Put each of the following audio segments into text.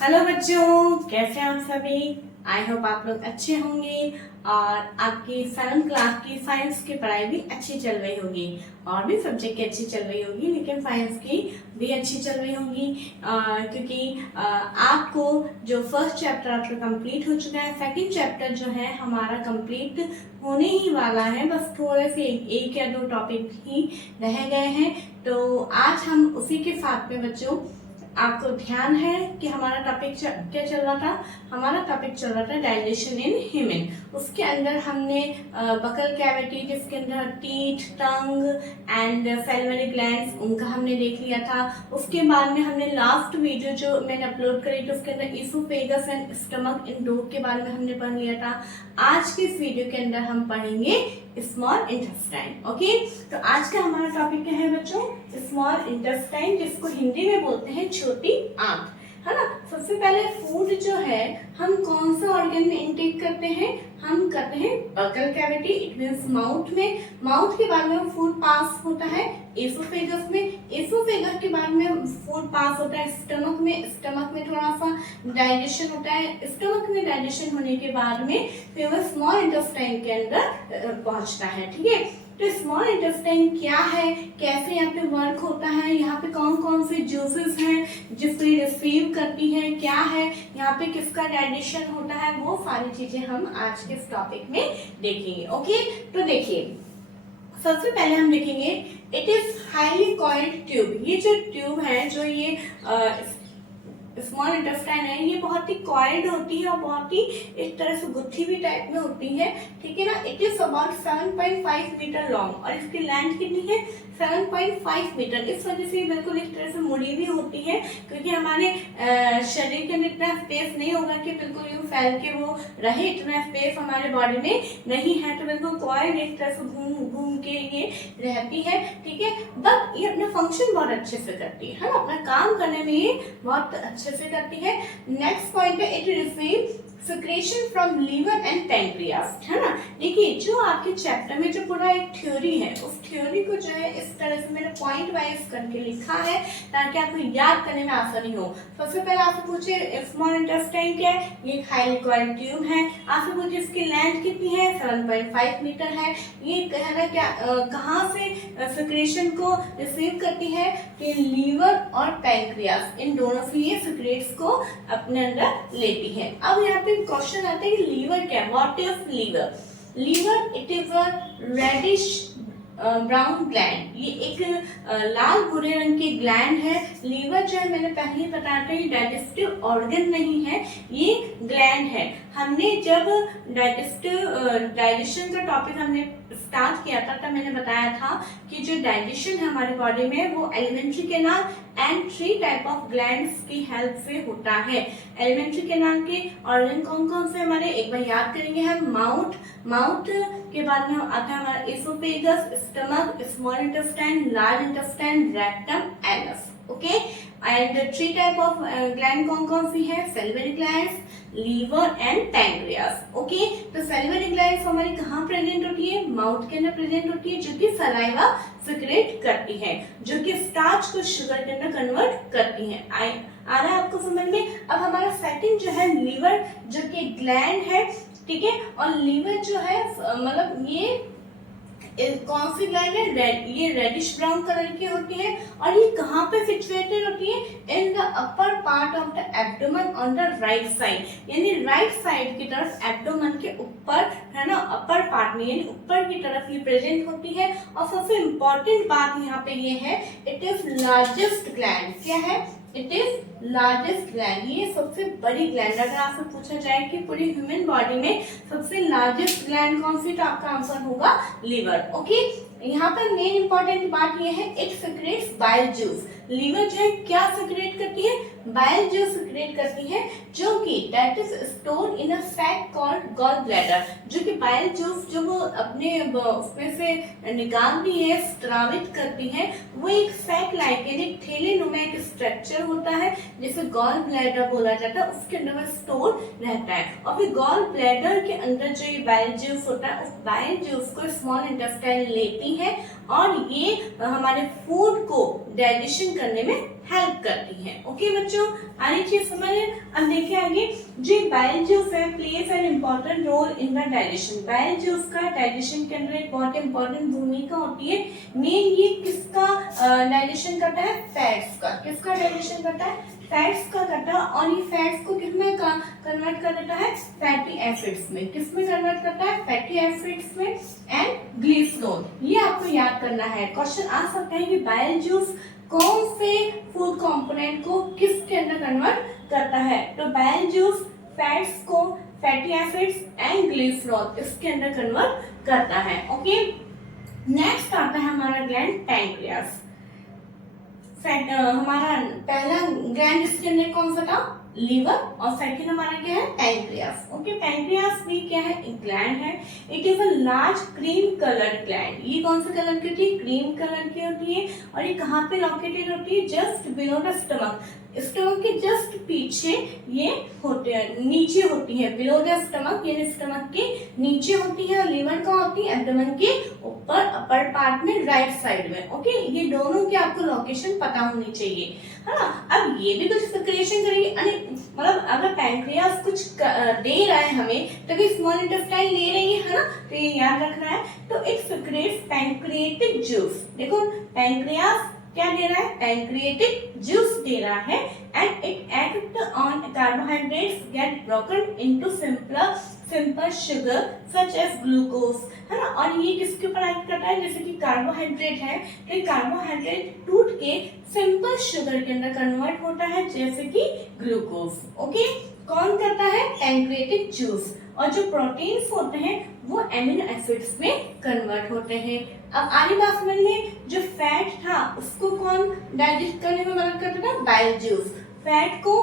Hello बच्चों, कैसे हैं आप सभी। आई होप आप लोग अच्छे होंगे और आपकी 7th क्लास की साइंस की पढ़ाई भी अच्छी चल रही होगी और भी सब्जेक्ट की अच्छी चल रही होगी, लेकिन साइंस की भी अच्छी चल रही होगी क्योंकि आपको जो फर्स्ट चैप्टर आपका कंप्लीट हो चुका है, सेकंड चैप्टर जो है हमारा कंप्लीट होने ही वाला है। बस थोड़े से एक या दो टॉपिक ही रह गए हैं, तो आज हम उसी के साथ में बच्चों आपको ध्यान है कि हमारा टॉपिक क्या चल रहा था। हमारा टॉपिक चल रहा था डाइजेशन इन ह्यूमन। उसके अंदर हमने बकल कैविटी, जिसके अंदर teeth, tongue and salivary glands, उनका हमने देख लिया था। उसके बाद में हमने लास्ट वीडियो जो मैंने अपलोड करी थी उसके अंदर इसोफेगस एंड स्टमक इन दो के बारे में हमने पढ़ लिया था। आज के इस वीडियो के अंदर हम पढ़ेंगे स्मॉल इंटेस्टाइन। ओके, तो आज का हमारा टॉपिक क्या है बच्चों? स्मॉल इंटेस्टाइन, जिसको हिंदी में बोलते हैं छोटी आंत, है ना। सबसे पहले फूड जो है हम कौन सा ऑर्गन में इनटेक करते हैं? हम करते हैं buccal cavity, it means mouth में। माउथ के बाद में फूड पास होता है एसोफेगस में। एसोफेगस के बाद में फूड पास होता है स्टमक में। स्टमक में थोड़ा सा डाइजेशन होता है। स्टमक में डाइजेशन होने के बाद में फिर वह स्मॉल इंटेस्टाइन के अंदर पहुंचता है। ठीक है, तो स्मॉल इंटेस्टाइन क्या है, कैसे यहाँ पे वर्क होता है, यहाँ पे कौन कौन से जूसेस हैं जिसको रिसीव करती है, क्या है यहाँ पे, किसका डाइजेशन होता है, वो सारी चीजें हम आज के इस टॉपिक में देखेंगे। ओके, तो देखिए सबसे पहले हम देखेंगे it is highly coiled tube. ये जो ट्यूब है, जो ये स्मॉल इंटेस्टाइन है, ये बहुत ही कॉइल्ड होती है और बहुत ही इस तरह से गुत्थी भी टाइप में होती है। ठीक है ना। It is about 7.5 metre long और इसकी लेंथ कितनी है? 7.5 मीटर। इस वजह से बिल्कुल इस तरह से मुड़ी भी होती है, क्योंकि हमारे शरीर के अंदर इतना स्पेस नहीं होगा कि बिल्कुल यूं फैल के वो रहे। इतना स्पेस हमारे बॉडी में नहीं है, तो बिल्कुल कॉइल्ड इस तरह से घूम घूम के ये रहती है। ठीक है, बट ये अपना फंक्शन बहुत अच्छे से करती है ना, अपना काम करने में ये बहुत अच्छे से करती है। नेक्स्ट पॉइंट है it receive secretion from liver and pancreas, है ना। देखिए जो आपके चैप्टर में जो पूरा एक थ्योरी है, उस थ्योरी को जो है इस तरह से मैंने पॉइंट वाइज करके लिखा है ताकि आपको याद करने में आसानी हो। सबसे पहले आपसे पूछे स्मॉल इंटेस्टाइन क्या है? ये हाईली कॉइल्ड ट्यूब है। आपसे पूछे इसकी लेंथ कितनी है? 7.5 मीटर है। ये कहना क्या कहाँ से सिक्रेशन को रिसीव करती है? कि लीवर और पैंक्रियास, इन दोनों से ये सिक्रेट्स को अपने अंदर लेती है। अब यहाँ पे क्वेश्चन आता है कि लीवर क्या है? What is liver? Liver it is a reddish brown gland. ये एक लाल भूरे रंग की ग्लैंड है। लीवर जो है मैंने पहले ही बताया था, ये डाइजेस्टिव ऑर्गन नहीं है, ये ग्लैंड है। हमने जब डाइजेशन का टॉपिक हमने स्टार्ट किया था तब मैंने बताया था कि जो डाइजेशन है हमारे बॉडी में वो alimentary canal and 3 type of glands की हेल्प से होता है। एलिमेंट्री कैनाल के ऑर्गन कौन कौन से हमारे, एक बार याद करेंगे हम। माउथ के बाद में आता है हमारा oesophagus, stomach, small intestine, large intestine, rectum, anus. Okay, and 3 type of gland कौन कौन सी है? Salivary glands, liver and pancreas. Okay, तो सैलिवरी ग्लैंड्स हमारी कहाँ प्रेजेंट होती है? माउथ के अंदर प्रेजेंट होती है, जो कि सलाइवा सिक्रेट करती है, जो कि स्टार्च को शुगर के अंदर कन्वर्ट करती है। आ रहा है आपको समझ में? अब हमारा सेकंड जो है लीवर, जो कि ग्लैंड है। ठीक है, और लीवर जो है मतलब ये कौन सी ग्लैंड है? रेड, ये रेडिश ब्राउन कलर की होती है। और ये कहाँ पे सिचुएटेड होती है? In the upper part of the abdomen on the right side, यानी राइट साइड की तरफ एब्डोमेन के ऊपर, है ना, अपर पार्ट में यानी ऊपर की तरफ ये प्रेजेंट होती है। और सबसे इम्पोर्टेंट बात यहाँ पे ये है, इट इज लार्जेस्ट ग्लैंड। क्या है? It is largest gland. ये सबसे बड़ी ग्लैंड। अगर आपसे पूछा जाए कि पूरी ह्यूमन बॉडी में सबसे लार्जेस्ट ग्लैंड कौन सी, तो आपका आंसर होगा लीवर। ओके, यहाँ पर मेन इंपॉर्टेंट बात ये है, it secretes bile juice. Liver जो है क्या सिक्रेट करती है? बाइल जूस सिक्रेट करती है, जो कि that is stored in a sac called gall bladder. जो कि बाइल जूस जो वो अपने उसमें से निकालती है, स्त्रावित करती है, वो एक सैक लाइक यानी थैले नुमा एक स्ट्रक्चर होता है जिसे गॉल ब्लैडर बोला जाता है, उसके अंदर स्टोर रहता है। और फिर गॉल ब्लैडर के अंदर जो ये बाइल जूस होता है, उस बाइल जूस को स्मॉल इंटेस्टाइन लेती है और ये हमारे फूड को डाइजेशन करने में हेल्प करती है। ओके बच्चों, आगे चीज समझिए। अब देखिए आगे, जो बाइल जूस है plays an important role in the digestion. Bile juice का डाइजेशन के अंदर एक बहुत इंपॉर्टेंट भूमिका होती है। मेन ये किसका डाइजेशन करता है? फैट्स का। किसका डाइजेशन करता है? फैट्स का करता है। और ये फैट्स को किसमें कन्वर्ट कर देता है? फैटी एसिड्स में। किसमें कन्वर्ट करता है? फैटी एसिड्स में एंड ग्लिसरॉल। ये आपको याद करना है। क्वेश्चन आ सकता है कि बाइल जूस कौन से फूड कंपोनेंट को किसके अंदर कन्वर्ट करता है? तो बाइल जूस फैट्स को फैटी एसिड्स एंड ग्लिसरॉल इसके अंदर कन्वर्ट करता है। ओके, नेक्स्ट आता है हमारा ग्लैंड पैंक्रियास। हमारा पहला ग्लैंड इसके अंदर कौन सा था? लीवर। और सेकंड हमारा क्या है? पैंक्रियास। ओके, पैंक्रियास भी क्या है? एक ग्लैंड है। It is a large cream coloured gland. ये कौन से कलर की होती है? क्रीम कलर की होती है। और ये कहाँ पे लोकेटेड होती है? Just below the stomach. Stomach के जस्ट पीछे ये होते हैं, नीचे होती है, बिलो द स्टमक, यानी स्टमक के नीचे होती है। और लीवर कहाँ होती है? एब्डोमेन के ऊपर अपर पार्ट में, राइट साइड में। ओके, ये दोनों की आपको लोकेशन पता होनी चाहिए, है ना। अब ये भी कुछ सिक्रेशन करेगी, मतलब अगर पैंक्रियास कुछ दे रहा है हमें, तभी स्मॉल इंटेस्टाइन ले रही है ना, तो ये याद रखना है। तो इट सिक्रेट्स पैंक्रियाटिक जूस। देखो पैंक्रियास क्या दे रहा है? पैंक्रियाटिक जूस दे रहा है। And it act on carbohydrates get broken into simple sugar such as glucose, है ना। और ये किसके ऊपर एक्ट करता है? जैसे कि कार्बोहाइड्रेट है, तो कार्बोहाइड्रेट टूट के सिंपल शुगर के अंदर कन्वर्ट होता है, जैसे कि ग्लूकोज। ओके, कौन करता है? Pancreatic juice. और जो प्रोटीन्स होते हैं वो एमिनो एसिड्स में कन्वर्ट होते हैं। अब आगे बात समझ में, जो फैट था उसको कौन डाइजेस्ट करने में मदद करता था? Bile juice. फैट को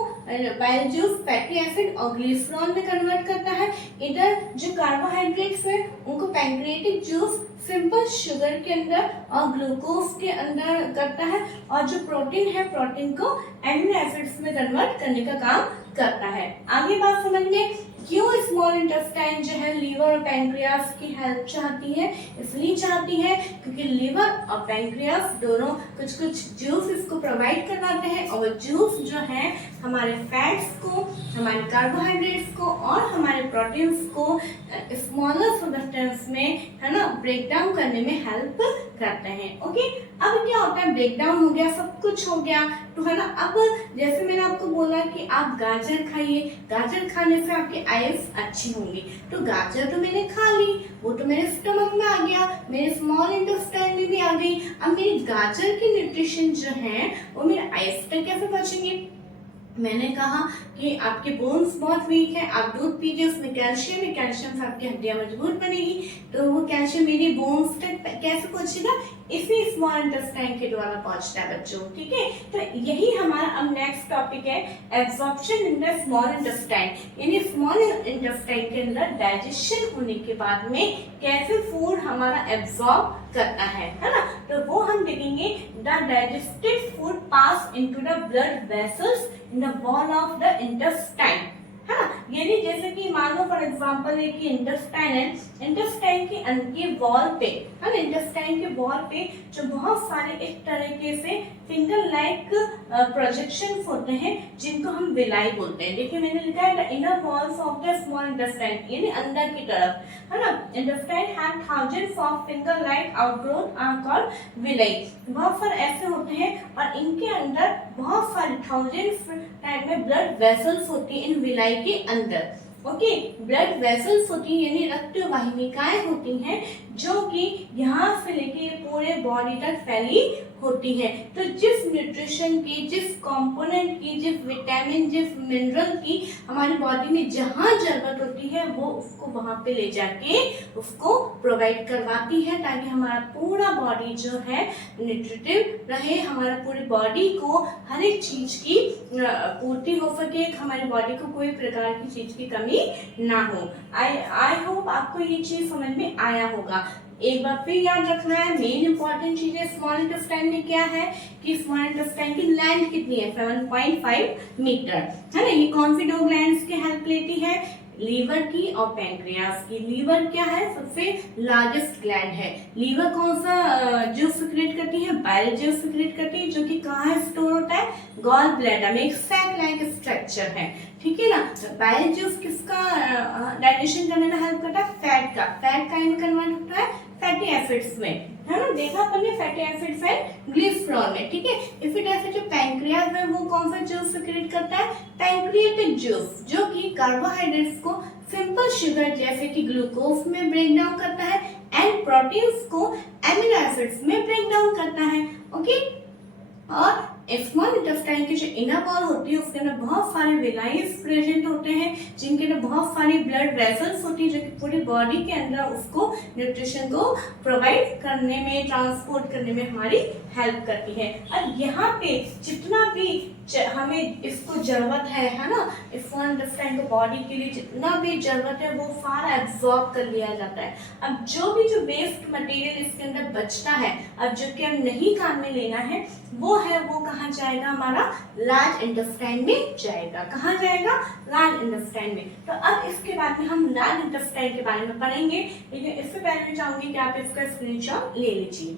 बाइल जूस फैटी एसिड और ग्लिसरॉल में कन्वर्ट करता है। इधर जो कार्बोहाइड्रेट्स है उनको पैंक्रियाटिक जूस सिंपल शुगर के अंदर और ग्लूकोज के अंदर करता है। और जो प्रोटीन है, प्रोटीन को एमिनो एसिड्स में कन्वर्ट करने का काम करता है। आगे बात समझ में, क्यों स्मॉल इंटेस्टाइन जो है लीवर और पैंक्रियास की हेल्प चाहती है? इसलिए चाहती है क्योंकि लीवर और पैंक्रियास दोनों कुछ कुछ जूस इसको प्रोवाइड करवाते हैं। और वो जूस जो है हमारे फैट्स को, हमारे कार्बोहाइड्रेट्स को और हमारे प्रोटीन्स को स्मॉलर सब्सटेंस में, है ना, ब्रेक डाउन करने में हेल्प करते हैं। ओके, अब क्या होता है? ब्रेक डाउन हो गया, सब कुछ हो गया, तो है ना। अब जैसे मैंने आपको बोला कि आप गाजर खाइए, गाजर खाने से आपकी आइज अच्छी होंगी। तो गाजर तो मैंने खा ली, वो तो मेरे स्टमक में आ गया, मेरे स्मॉल इंटेस्टाइन में भी आ गई। अब मेरी गाजर की न्यूट्रिशन जो है वो मेरे आइज तक कैसे पहुंचेंगे? मैंने कहा कि आपके बोन्स बहुत वीक है, आप दूध पीजिए, उसमें कैल्शियम है, कैल्शियम से आपकी हड्डियां मजबूत बनेगी। तो वो कैल्शियम मेरी बोन्स तक कैसे पहुंचेगा? इसी स्मॉल इंटेस्टाइन के द्वारा पहुंचता है बच्चों, ठीक है। तो यही हमारा अब नेक्स्ट टॉपिक है, absorption in the small intestine. यानी स्मॉल इंटेस्टाइन के अंदर डाइजेशन होने के बाद में कैसे फूड हमारा एब्जॉर्ब करता है ना। तो वो हम देखेंगे। The digested food pass into the blood vessels in the wall of the intestine, है ना। यानी जैसे कि मान लो फॉर एग्जांपल एक इंटेस्टाइन है, इंटेस्टाइन के वॉल पे, है ना, इंटेस्टाइन के वॉल पे जो बहुत सारे इस तरीके से फिंगर लाइक प्रोजेक्शन होते हैं जिनको हम विलाई बोलते हैं। देखिए मैंने लिखा है the inner walls of the small intestine, यानी अंदर की तरफ, है ना। Intestine have thousands of finger like outgrowth are called villi. बहुत सारे ऐसे होते हैं और इनके अंदर बहुत सारे थाउजेंड्स टाइप में ब्लड वेसल्स होती है इन विलाई के अंदर। ओके, ब्लड वेसल्स होती है यानी रक्त वाहिनिकाएं होती हैं जो कि यहाँ से लेके पूरे बॉडी तक फैली होती है। तो जिस न्यूट्रिशन की, जिस कंपोनेंट की, जिस विटामिन, जिस मिनरल की हमारी बॉडी में जहाँ जरूरत होती है वो उसको वहां पे ले जाके उसको प्रोवाइड करवाती है, ताकि हमारा पूरा बॉडी जो है न्यूट्रिटिव रहे, हमारा पूरी बॉडी को हर एक चीज की पूर्ति हो सके, हमारी बॉडी को कोई प्रकार की चीज की कमी ना हो। आई होप आपको ये चीज समझ में आया होगा। एक बार फिर याद रखना है, मेन इंपॉर्टेंट चीजें स्मॉल इंटेस्टाइन में क्या है कि स्मॉल इंटेस्टाइन की लेंथ कितनी है, 7.5 मीटर, है ना। ये कौन सी दो ग्लैंड्स की हेल्प लेती है? लीवर की और पैंक्रियास की। लीवर क्या है, सबसे लार्जेस्ट ग्लैंड है। लीवर कौन सा जूस सिक्रेट करती है, बाइल जूस सिक्रेट करती है, जो कि कहाँ है स्टोर होता है, गॉल ब्लैडर में, एक सैक लाइक स्ट्रक्चर है, ठीक है ना। बाइल जूस किसका डाइजेशन करने में हेल्प करता है, फैट का, फैट का में कन्वर्ट होता है फैटी एसिड्स में, है ना, देखा अपन ने फैटी एसिड्स है ग्लिसरॉल में, ठीक है। इसी तरह से जो पैंक्रियास है वो कौन सा जूस सिक्रेट करता है, पैंक्रियाटिक जूस, जो कि कार्बोहाइड्रेट्स को सिंपल शुगर जैसे कि ग्लूकोज में ब्रेक डाउन करता है एंड प्रोटीन्स को एमिनो एसिड्स में ब्रेक डाउन करता है, ओके। और स्मॉल इंटेस्टाइन की जो इनर वॉल होती है उसके अंदर बहुत सारे विलाइस प्रेजेंट होते हैं, जिनके अंदर बहुत सारी ब्लड वेसल्स होती है, जो कि पूरी बॉडी के अंदर उसको न्यूट्रिशन को प्रोवाइड करने में, ट्रांसपोर्ट करने में हमारी हेल्प करती है। और यहाँ पे जितना भी हमें इसको जरूरत है ना, स्मॉल इंटेस्टाइन को बॉडी के लिए जितना भी जरूरत है वो सारा एब्जॉर्ब कर लिया जाता है। अब जो वेस्ट मटेरियल इसके अंदर बचता है, अब जो कि हम नहीं काम में लेना है, वो कहाँ जाएगा, हमारा लार्ज इंटेस्टाइन में जाएगा। कहाँ जाएगा, लार्ज इंटेस्टाइन में। तो अब इसके बाद में हम लार्ज इंटेस्टाइन के बारे में पढ़ेंगे, लेकिन इससे पहले मैं चाहूंगी कि आप इसका स्क्रीनशॉट ले लीजिए।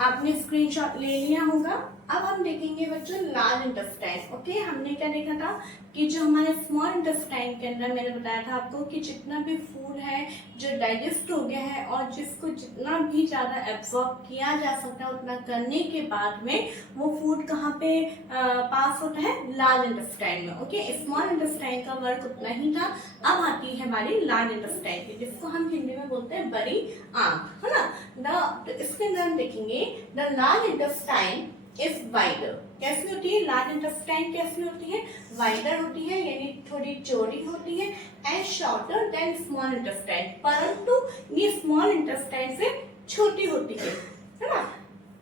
आपने स्क्रीनशॉट ले लिया होगा। अब हम देखेंगे बच्चों लार्ज इंटेस्टाइन, ओके। हमने क्या देखा था कि जो हमारे स्मॉल इंटेस्टाइन के अंदर मैंने बताया था आपको कि जितना भी फूड है जो डाइजेस्ट हो गया है और जिसको जितना भी ज्यादा एब्जॉर्ब किया जा सकता है उतना करने के बाद में वो फूड कहाँ पे पास होता है, लार्ज इंटेस्टाइन में, ओके। स्मॉल इंटेस्टाइन का वर्क उतना ही था। अब आती है हमारी लार्ज इंटेस्टाइन की, जिसको हम हिंदी में बोलते हैं बड़ी आंख, है ना। तो इसके अंदर हम देखेंगे the large intestine is wider. कैसी होती है लार्ज इंटेस्टाइन, कैसी होती है, वाइडर होती है, यानी थोड़ी चौड़ी होती है, and shorter than small intestine, परंतु ये स्मॉल इंटेस्टाइन से छोटी होती है ना।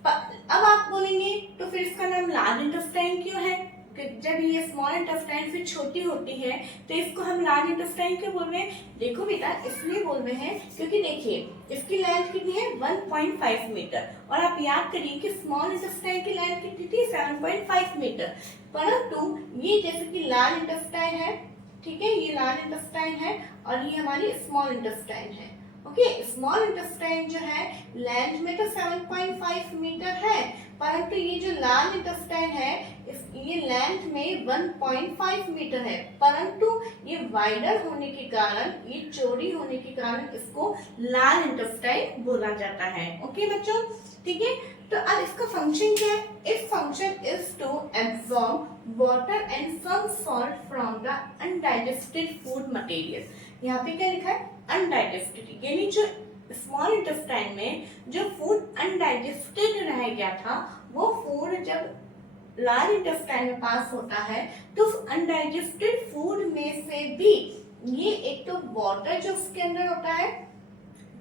अब आप बोलेंगे तो फिर इसका नाम लार्ज इंटेस्टाइन क्यों है, जब ये स्मॉल इंटेस्टाइन से छोटी होती है तो इसको हम लार्ज इंटेस्टाइन क्यों बोल रहे हैं। देखो बेटा, इसलिए बोल रहे हैं क्योंकि देखिए इसकी लेंथ कितनी है 1.5 मीटर, और आप याद करिए कि स्मॉल इंटेस्टाइन की लेंथ कितनी थी 7.5 मीटर, परंतु ये जैसे कि लार्ज इंटेस्टाइन है, ठीक है, ये लार्ज इंटेस्टाइन है और ये हमारी स्मॉल इंटेस्टाइन है, ओके। स्मॉल इंटेस्टाइन जो है लेंथ में तो 7.5 मीटर है, परंतु ये जो लार्ज इंटेस्टाइन है ये लेंथ में 1.5 मीटर है, परंतु ये वाइडर होने के कारण, ये चौड़ी होने के कारण इसको लार्ज इंटेस्टाइन बोला जाता है, ओके बच्चों, ठीक है। तो अब इसका फंक्शन क्या है, its function is to absorb water and some salt from the undigested food material. यहाँ पे क्या लिखा है, अनडाइजेस्टेड, यानी जो स्मॉल इंटेस्टाइन में जो फूड अनडाइजेस्टेड रह गया था वो फूड जब लार्ज इंटेस्टाइन में पास होता है तो अनडाइजेस्टेड फूड में से भी ये एक तो वाटर जो उसके अंदर होता है,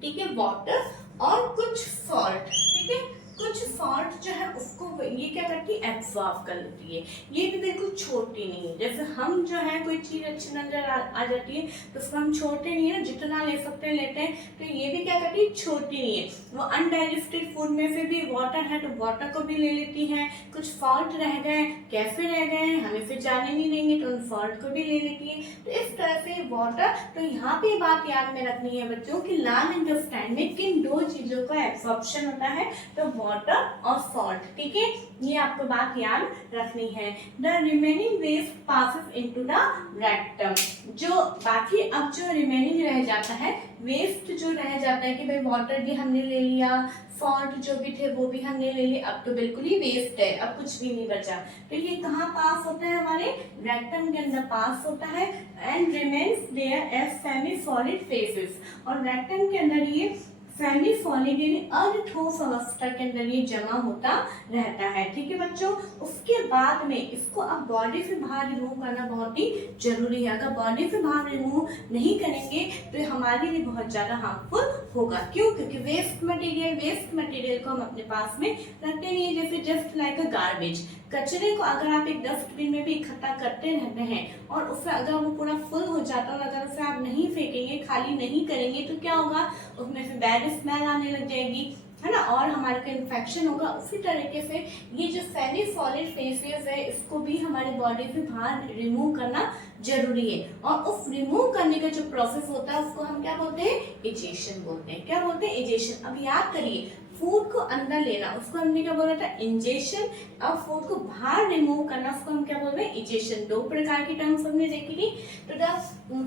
ठीक है, वाटर और कुछ सॉल्ट, ठीक है, कुछ सॉल्ट जो है उसको ये क्या करती है, एब्जॉर्ब कर लेती है। ये भी बिल्कुल छोटी नहीं है, जैसे हम जो है कोई चीज अच्छी नजर आ जाती है तो उसको हम छोटे नहीं है, जितना ले सकते हैं लेते हैं, तो ये भी क्या करती है, छोटी नहीं है। वो अनडाइजेस्टेड फूड में से भी वाटर है तो वाटर को भी ले लेती है, कुछ सॉल्ट रह गए, कैसे रह गए हमें फिर जाने नहीं देंगे तो उन सॉल्ट को भी ले लेती है। तो इस तरह से वाटर, तो यहाँ पे बात याद में रखनी है बच्चों कि लार्ज इंटेस्टाइन में किन दो चीजों का एब्सॉर्प्शन होता है, तो वाटर और सॉल्ट, ठीक है, ये आपको बात याद रखनी है। The remaining waste passes into the rectum, जो बाकी अब जो रिमेनिंग रह जाता है, वेस्ट जो रह जाता है कि भाई वाटर भी हमने ले लिया, सॉल्ट जो भी थे वो भी हमने ले लिए, अब तो बिल्कुल ही वेस्ट है, अब कुछ भी नहीं बचा, तो ये कहाँ पास होता है, हमारे रेक्टम के अंदर पास होता है, and remains there as semi solid faeces, और रेक्टम के अंदर ये सेमी सॉलिड यानी अर्धठोस अवस्था के अंदर ये जमा होता रहता है, ठीक है बच्चों। उसके बाद में इसको अब बॉडी से बाहर रिमूव करना बहुत ही जरूरी है, अगर बॉडी से बाहर रिमूव नहीं करेंगे तो हमारे लिए बहुत ज्यादा हार्मफुल होगा। क्यों, क्योंकि वेस्ट मटेरियल को हम अपने पास में रखते नहीं है, जैसे जस्ट लाइक अ गार्बेज, कचरे को अगर आप एक डस्टबिन में भी इकट्ठा करते रहते हैं और उससे अगर वो पूरा फुल हो जाता है और अगर उसे आप नहीं फेंकेंगे, खाली नहीं करेंगे तो क्या होगा, उसमें से बैड स्मेल आने लग जाएगी, है ना, और हमारे को इन्फेक्शन होगा। उसी तरीके से ये जो सेमी सॉलिड फेसेस है इसको भी हमारी बॉडी से बाहर रिमूव करना जरूरी है। और उस रिमूव करने का जो प्रोसेस होता है उसको हम क्या बोलते हैं, इजेशन बोलते हैं। क्या बोलते हैं, इजेशन। अब याद करिए, फूड को अंदर लेना उसको हमने क्या बोला था, इंजेशन। और फूड को बाहर रिमूव करना उसको हम क्या बोल रहे हैं, इजेशन। दो प्रकार की टर्म्स हमने देखी थी। तो the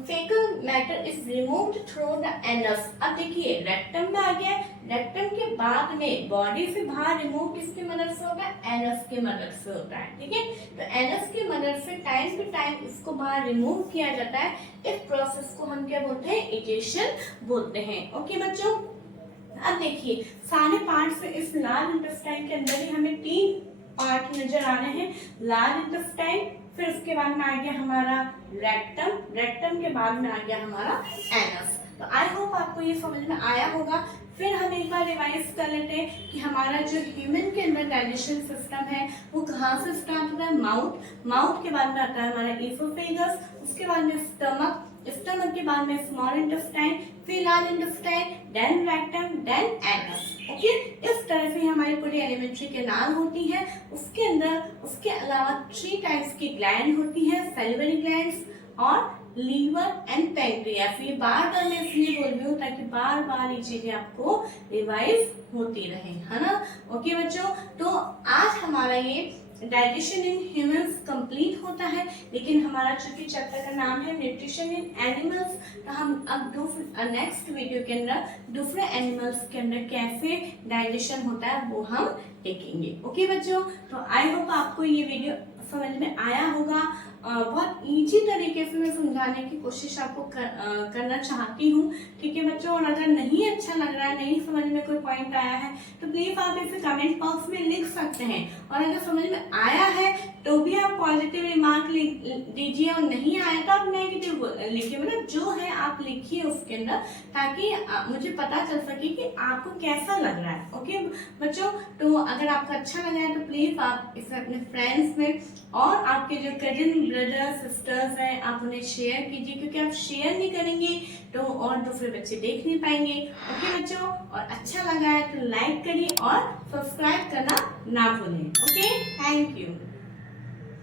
faecal matter is removed through the anus. अब देखिए रेक्टम में आ गया, रेक्टम के बाद में बॉडी से बाहर रिमूव किसकी मदद से होता है, एनस की मदद से होता है। ठीक है, तो एनस की मदद से टाइम टू टाइम इसको बाहर रिमूव किया जाता है। इस प्रोसेस को हम क्या बोलते हैं, इजेशन बोलते हैं। ओके बच्चों, अब देखिए सारे पार्ट से इस लार्ज इंटेस्टाइन के अंदर ही हमें 3 पार्ट नजर आ रहे हैं। लार्ज इंटेस्टाइन, फिर उसके बाद में आ गया हमारा रेक्टम, रेक्टम के बाद में आ गया हमारा एनस। तो आई होप आपको ये समझ में आया होगा। फिर हम एक बार रिवाइज कर लेते हैं कि हमारा जो ह्यूमन के अंदर डाइजेशन सिस्टम है वो कहाँ से स्टार्ट होता है, माउथ, माउथ के बाद में आता है हमारा ईसोफेगस, उसके बाद में स्टमक, स्टमक के बाद में स्मॉल इंटेस्टाइन, फिर large intestine, then rectum, then anus. Okay, इस तरह से हमारी पूरी एलिमेंट्री कैनाल होती है। उसके अंदर उसके अलावा 3 टाइप्स की ग्लैंड होती है, सैलिवरी ग्लैंड्स और लीवर एंड पैंक्रियास। ये बार बार मैं इसलिए बोल रही हूँ ताकि बार बार ये चीजें आपको रिवाइज होती रहे, है ना। ओके बच्चों, तो आज हमारा ये डाइजेशन इन ह्यूमंस कंप्लीट होता है। लेकिन हमारा चूंकि चैप्टर का नाम है न्यूट्रिशन इन एनिमल्स, तो हम अब नेक्स्ट वीडियो के अंदर दूसरे एनिमल्स के अंदर कैसे डाइजेशन होता है वो हम देखेंगे। ओके बच्चों, तो आई होप आपको ये वीडियो समझ में आया होगा। बहुत इजी तरीके से मैं समझाने की कोशिश आपको करना चाहती हूँ। ठीक है बच्चों, और अगर नहीं अच्छा लग रहा है, नहीं समझ में कोई पॉइंट आया है तो प्लीज आप इसे कमेंट बॉक्स में लिख सकते हैं। और अगर समझ में आया है तो भी आप पॉजिटिव रिमार्क दीजिए, और नहीं आया तो आप नेगेटिव लिखिए। मतलब जो है आप लिखिए उसके अंदर, ताकि मुझे पता चल सके कि आपको कैसा लग रहा है। ओके बच्चों, तो अगर आपको अच्छा लगा है तो प्लीज आप इसे अपने फ्रेंड्स में और आपके जो कजिन ब्रदर सिस्टर्स हैं आप उन्हें शेयर कीजिए, क्योंकि आप शेयर नहीं करेंगे तो और दूसरे बच्चे देख नहीं पाएंगे। ओके बच्चों, और अच्छा लगा है तो लाइक करिए और सब्सक्राइब करना ना भूलें। Okay, thank you.